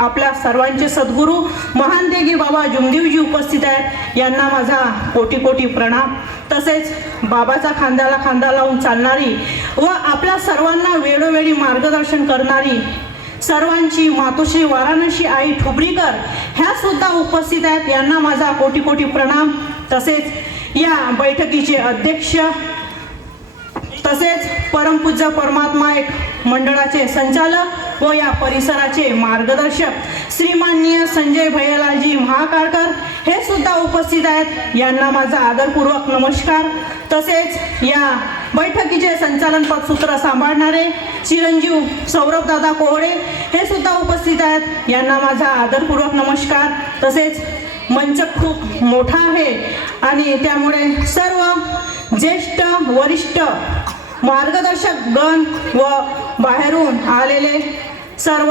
आपल्या सर्वांचे सद्गुरू महान देगी बाबा जुमदेवजी उपस्थित आहेत. यांना माझा कोटी कोटी प्रणाम. तसेच बाबाचा खांद्याला खांदा लावून चालणारी व आपल्या सर्वांना वेळोवेळी मार्गदर्शन करणारी सर्वांची मातोश्री वाराणसी आई ठुबरीकर ह्या सुद्धा उपस्थित आहेत. यांना माझा कोटी कोटी प्रणाम. तसेच या बैठकीचे अध्यक्ष तसेच परमपूज्य परमात्मा एक मंडळाचे संचालक व या परिसराचे मार्गदर्शक श्रीमाननीय संजय भैयालालजी महाकाळकर हे सुद्धा उपस्थित आहेत. यांना माझा आदरपूर्वक नमस्कार. तसेच या बैठकीचे संचालनपद सूत्र सांभाळणारे चिरंजीव सौरभदादा कोहळे हे सुद्धा उपस्थित आहेत. यांना माझा आदरपूर्वक नमस्कार. तसेच मंच खूप मोठा आहे आणि त्यामुळे सर्व ज्येष्ठ वरिष्ठ मार्गदर्शक गण व बाहेरून आलेले सर्व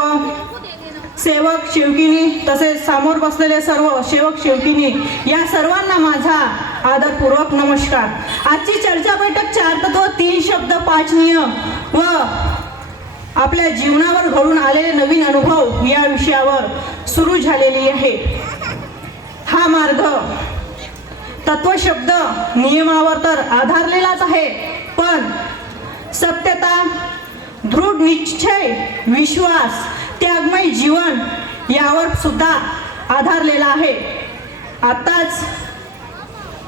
सेवक शेवकिनी तसेच समोर बसलेले सर्व सेवक शेवकिनी या सर्वांना माझा आदरपूर्वक नमस्कार. आजची चर्चा बैठक चार तत्व तीन शब्द पाच नियम व आपल्या जीवनावर घडून आलेले नवीन अनुभव या विषयावर सुरू झालेली आहे. हा मार्ग तत्वशब्द नियमावर तर आधारलेलाच आहे पण सत्यता दृढ निश्चय विश्वास त्यागमय जीवन यावर सुद्धा आधारलेला आहे. आताच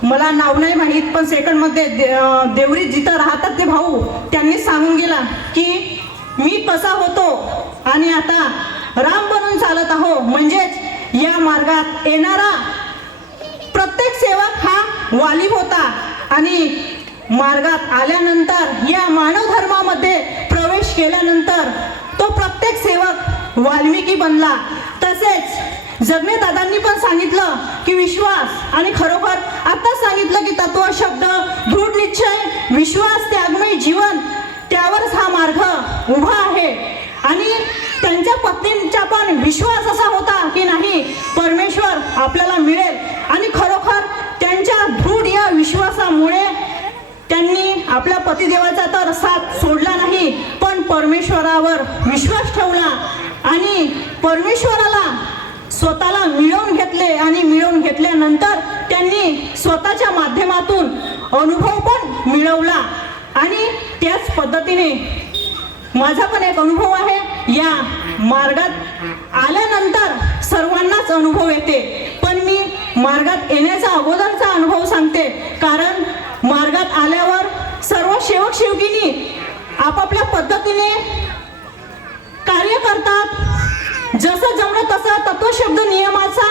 मला नाव नाही माहीत पण सेकंडमध्ये दे देवरीत जिथं राहतात ते भाऊ त्यांनी सांगून गेला की मी कसा होतो आणि आता राम बनून चालत आहो. म्हणजेच या मार्गात येणारा प्रत्येक सेवक हा वाली होता आणि मार्गात आल्यानंतर या मानव धर्मामध्ये प्रवेश केल्यानंतर तो प्रत्येक सेवक वाल्मिकी बनला. तसेच जगने दादांनी पण सांगितलं की विश्वास आणि खरोखर आता सांगितलं की तत्व शब्द दृढ निश्चय विश्वास त्यागमय जीवन त्यावरच हा मार्ग उभा आहे. आणि त्यांच्या पत्नींचा पण विश्वास असा होता की नाही परमेश्वर आपल्याला मिळेल आणि खरोखर त्यांच्या दृढ या विश्वासामुळे आपल्या पतिदेवाचा तर साथ सोडला नाही पण परमेश्वरावर विश्वास ठेवला आणि परमेश्वराला स्वतःला मिळवून घेतले आणि मिळवून घेतल्यानंतर त्यांनी स्वतःच्या माध्यमातून अनुभव पण मिळवला. आणि त्याच पद्धतीने माझा पण एक अनुभव आहे या मार्गात आल्यानंतर सर्वांनाच अनुभव येते. पण मी मार्गात येण्याचा अगोदरचा अनुभव सांगते कारण मार्गात आल्यावर सर्व सेवक सेवकीनी आपापल्या पद्धतीने कार्य करतात. जसं जमलं तसं तत्वशब्द नियमाचा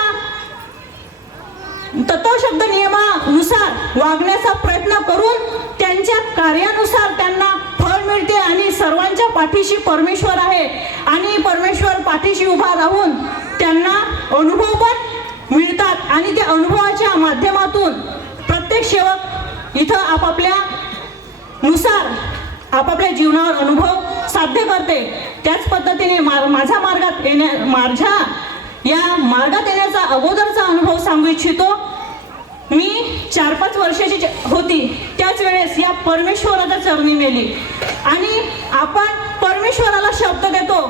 तत्वशब्द नियमानुसार वागण्याचा प्रयत्न करून त्यांच्या कार्यानुसार त्यांना फळ मिळते आणि सर्वांच्या पाठीशी परमेश्वर आहे. आणि परमेश्वर पाठीशी उभा राहून त्यांना अनुभव पण मिळतात. आणि त्या अनुभवाच्या माध्यमातून प्रत्येक सेवक इथं आपापल्या नुसार आपापल्या जीवनावर अनुभव साध्य करते. त्याच पद्धतीने मा माझ्या मार्गात येण्या माझ्या या मार्गात येण्याचा अगोदरचा अनुभव सांगू इच्छितो. मी चार पाच वर्षाची होती. त्याच वेळेस या परमेश्वराच्या चरणी मेली. आणि आपण परमेश्वराला शब्द देतो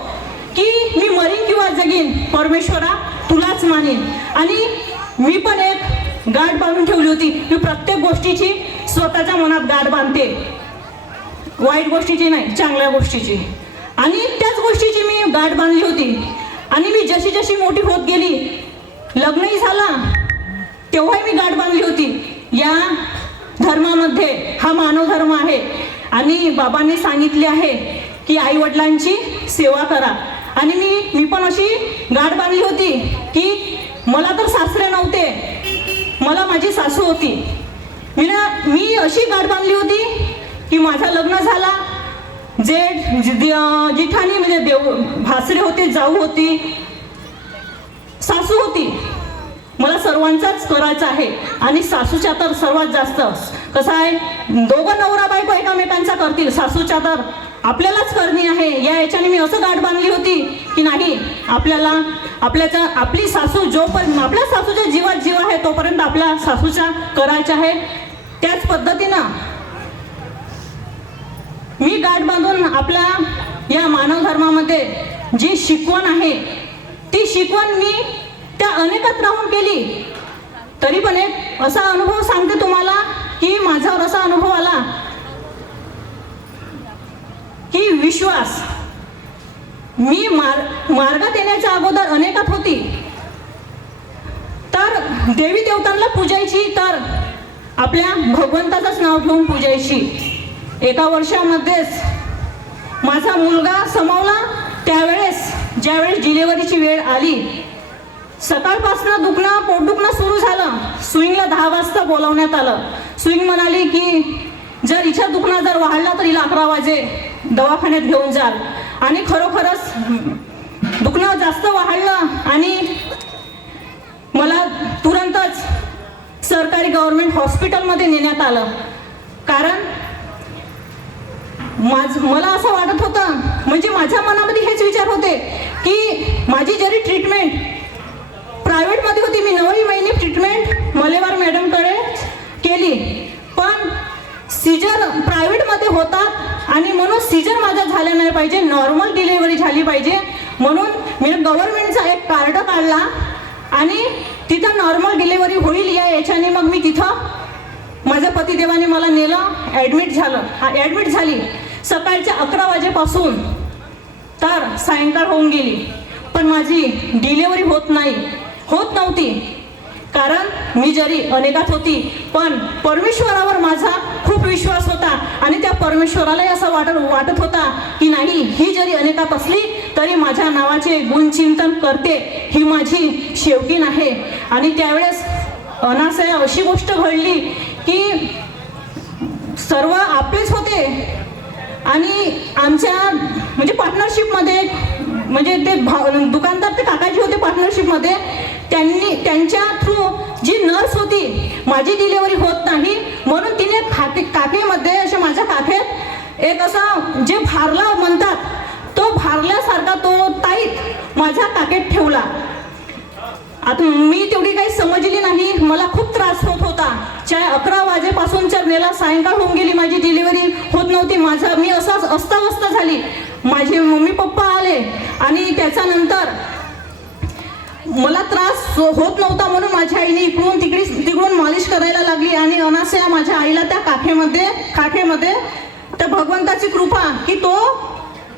की मी मरीन किंवा जगीन परमेश्वरा तुलाच मानेन. आणि मी पण एक गाठ बांधून ठेवली होती. मी प्रत्येक गोष्टीची स्वतःच्या मनात गाठ बांधते. वाईट गोष्टीची नाही चांगल्या गोष्टीची. आणि त्याच गोष्टीची मी गाठ बांधली होती. आणि मी जशी जशी मोठी होत गेली लग्नही झाला तेव्हाही मी गाठ बांधली होती. या धर्मामध्ये हा मानव धर्म आहे. आणि बाबांनी सांगितले आहे की आई वडिलांची सेवा करा. आणि मी मी पण अशी गाठ बांधली होती की मला तर सासरे नव्हते. मला माझी सासू होती. मी ना मी अशी गाठ बांधली होती की माझा लग्न झाला. जे जि- दि- जिठाणी म्हणजे देव भासरे होते जाऊ होती सासू होती. मला सर्वांचाच करायचं आहे. आणि सासूच्या तर सर्वात जास्त. कसं आहे? दोघं नवरा बायको एकामेकांचा करतील. सासूच्या तर आपल्यालाच करणी आहे. या याच्याने मी असं गाठ बांधली होती की नाही आपल्याला आपल्याच्या आपली सासू जोपर्यंत आपल्या सासूच्या जीवात जीव आहे तोपर्यंत आपल्या सासूच्या करायच्या आहे. त्याच पद्धतीनं मी गाठ बांधून आपल्या या मानव धर्मामध्ये जी शिकवण आहे ती शिकवण मी त्या अनेकात राहून केली. तरी पण एक असा अनुभव सांगते तुम्हाला की माझ्यावर असा अनुभव आला. की विश्वास. मी मार मार्गात येण्याच्या अगोदर अनेकात होती. तर देवी देवतांना पूजायची तर आपल्या भगवंताचंच नाव घेऊन पूजायची. एका वर्षामध्येच माझा मुलगा समावला. त्यावेळेस ज्यावेळेस डिलेवरीची वेळ आली सकाळपासून दुखणं पोट दुखणं सुरू झालं. स्विंगला दहा वाजता बोलावण्यात आलं. स्विंग म्हणाली की जर हिच्या दुखणं जर वाढला तर हिला अकरा वाजे दवाखान्यात घेऊन जाल. आणि खरोखरच दुखणं जास्त वाढलं आणि मला तुरंतच सरकारी गव्हर्नमेंट हॉस्पिटलमध्ये नेण्यात आलं. कारण माझ मला असं वाटत होतं म्हणजे माझ्या मनामध्ये हेच विचार होते की माझी जरी ट्रीटमेंट प्रायव्हेटमध्ये होती मी नऊ महिने ट्रीटमेंट मलेवार मॅडमकडे केली पण सीजर प्रायव्हेटमध्ये होतात आणि म्हणून सीजर माझ्या झाल्या नाही पाहिजे नॉर्मल डिलेवरी झाली पाहिजे म्हणून मी गव्हर्नमेंटचा एक कार्ड काढला आणि तिथं नॉर्मल डिलेवरी होईल या याच्याने मग मी तिथं माझ्या पतिदेवाने मला नेलं ॲडमिट झालं. ॲडमिट झाली. सकाळच्या अकरा वाजेपासून तर सायंकाळ होऊन गेली. पण माझी डिलेवरी होत नाही. होत नव्हती. कारण मी जरी अनेकात होती पण परमेश्वरावर माझा खूप विश्वास होता आणि त्या परमेश्वरालाही असं वाटत वाटत होता की नाही ही जरी अनेकात असली तरी माझ्या नावाचे गुणचिंतन करते ही माझी शेवकीन आहे आणि त्यावेळेस अनासया अशी गोष्ट घडली की सर्व आपलेच होते. आणि आमच्या म्हणजे पार्टनरशिपमध्ये म्हणजे ते भाव दुकानदार ते काकाजी होते पार्टनरशिपमध्ये त्यांनी त्यांच्या थ्रू जी नर्स होती माझी डिलेवरी होत नाही म्हणून तिने खाते काकेमध्ये असे माझ्या काखेत एक असा जे भारला म्हणतात तो भारल्यासारखा तो ताईत माझ्या काकेत ठेवला. आता मी तेवढी काही समजली नाही. मला खूप त्रास होत होता. चाहे अकरा वाजेपासून नेला सायंकाळ होऊन गेली माझी डिलिव्हरी होत नव्हती. माझा मी असाच अस्ताव्यस्त झाली. माझे मम्मी पप्पा आले आणि त्याच्यानंतर मला त्रास होत नव्हता म्हणून माझ्या आईने इकडून तिकडे तिकडून मालिश करायला लागली आणि अनासया माझ्या आईला त्या काखेमध्ये काखेमध्ये त्या भगवंताची कृपा की तो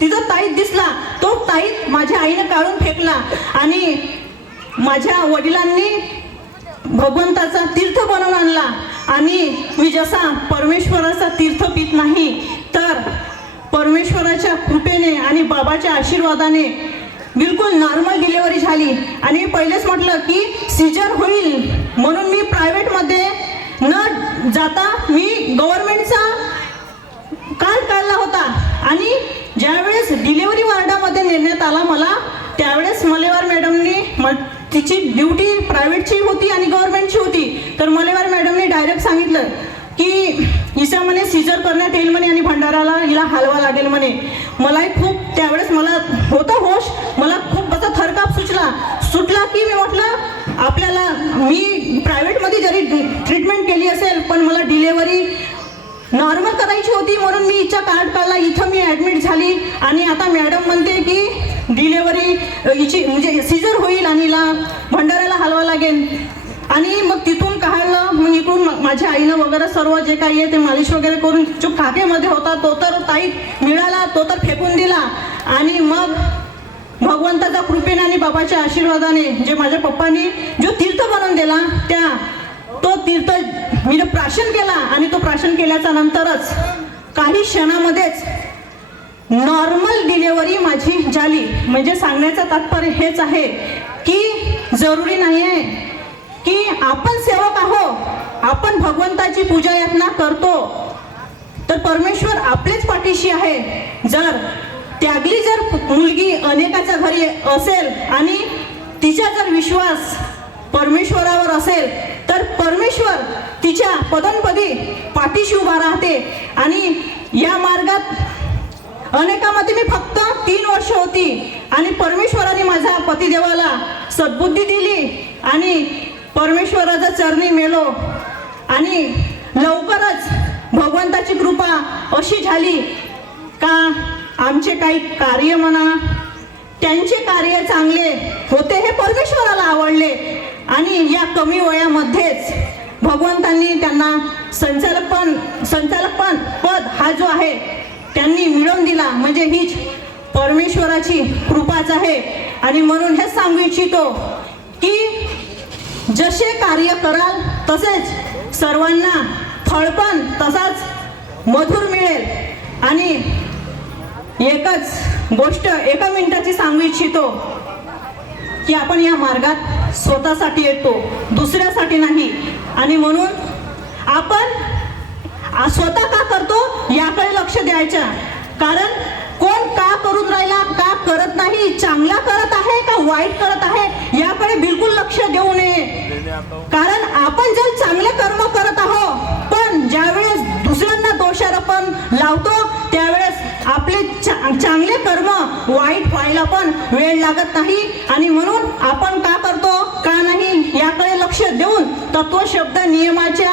तिचा ताईत दिसला. तो ताईत माझ्या आईने काढून फेकला. आणि माझ्या वडिलांनी भगवंताचा तीर्थ बनवून आणला. आणि मी जसा परमेश्वराचा तीर्थ पित नाही तर परमेश्वराच्या कृपेने आणि बाबाच्या आशीर्वादाने बिलकुल नॉर्मल डिलिव्हरी झाली. आणि पहिलेच म्हटलं की सीजर होईल म्हणून मी प्रायव्हेटमध्ये न जाता मी गव्हर्नमेंटचा काल काढला होता. आणि ज्यावेळेस डिलिव्हरी वार्डामध्ये नेण्यात आला मला त्यावेळेस मलेवार मॅडमनी म तिची ड्युटी प्रायव्हेटची होती आणि गव्हर्नमेंटची होती. तर मलेवार मॅडमने डायरेक्ट सांगितलं की हिचा म्हणे सीजर करण्यात येईल म्हणे आणि भंडाराला हिला हलवा लागेल म्हणे. मलाही खूप त्यावेळेस मला होता होश. मला खूप असा थरकाप सुचला. सुटला की मी म्हटलं आपल्याला मी प्रायव्हेटमध्ये जरी ट्रीटमेंट केली असेल पण मला डिलेवरी नॉर्मल करायची होती म्हणून मी इच्छा कार्ड काढला. इथं मी ॲडमिट झाली आणि आता मॅडम म्हणते की डिलेवरी हिची म्हणजे सीझर होईल आणि हिला भंडाऱ्याला हलवा लागेल. आणि मग तिथून काढलं मग इकडून माझ्या आईनं वगैरे सर्व जे काही आहे ते मालिश वगैरे करून जो काकेमध्ये होता तो तर ताई मिळाला तो तर फेकून दिला. आणि मग भगवंताच्या कृपेने आणि बाबाच्या आशीर्वादाने जे माझ्या पप्पांनी जो तीर्थ बनवून दिला त्या तो तीर्थ मी जो प्राशन केला आणि तो प्राशन केल्याच्या नंतरच काही क्षणामध्येच नॉर्मल डिलेवरी माझी झाली. म्हणजे सांगण्याचं तात्पर्य हेच आहे की जरुरी नाही आहे की आपण सेवक आहो आपण भगवंताची पूजा यातना करतो. तर परमेश्वर आपलेच पाठीशी आहे. जर त्यागली जर मुलगी अनेकाच्या घरी असेल आणि तिचा जर विश्वास परमेश्वरावर असेल तर परमेश्वर तिच्या पदनपदी पाठीशी उभा राहते आणि या मार्गात अनेकामध्ये मी फक्त तीन वर्ष होती आणि परमेश्वराने माझ्या पतिदेवाला सद्बुद्धी दिली आणि परमेश्वराचा चरणी मेलो आणि लवकरच भगवंताची कृपा अशी झाली का आमचे काही कार्य म्हणा त्यांचे कार्य चांगले होते हे परमेश्वराला आवडले. आणि या कमी वयामध्येच भगवंतांनी त्यांना संचालकपण संचालकपण पद हा जो आहे त्यांनी मिळवून दिला. म्हणजे हीच परमेश्वराची कृपाच आहे. आणि म्हणून हे सांगू इच्छितो की जसे कार्य कराल तसेच सर्वांना फळ पण तसाच मधुर मिळेल. आणि एकच गोष्ट एका मिनिटाची सांगू इच्छितो की आपण या मार्गात स्वतःसाठी येतो दुसऱ्यासाठी नाही. आणि म्हणून आपण स्वतः का करतो? याकडे लक्ष द्यायचं. कारण कोण का करून राहिला का करत नाही चांगला करत आहे का वाईट करत आहे याकडे बिलकुल लक्ष देऊ नये. कारण आपण जर चांगले कर्म करत आहोत पण ज्यावेळेस दुसऱ्यांना दोषारोपण लावतो त्यावेळेस आपले चा- चांगले कर्म वाईट व्हायला पण वेळ लागत नाही. आणि म्हणून आपण का करतो का नाही याकडे लक्ष देऊन तत्व शब्द नियमाच्या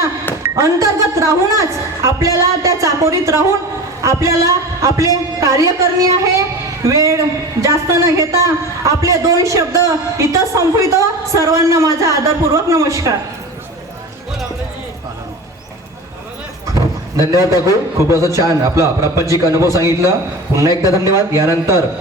अंतर्गत राहूनच आपल्याला त्या चाकोरीत राहून आपल्याला आपले कार्य करणे आहे. वेळ जास्त न घेता आपले दोन शब्द इथं संपवितो. सर्वांना माझा आदरपूर्वक नमस्कार. धन्यवाद काकू. खूप असं छान आपला प्रापंचिक अनुभव सांगितला. पुन्हा एकदा धन्यवाद. यानंतर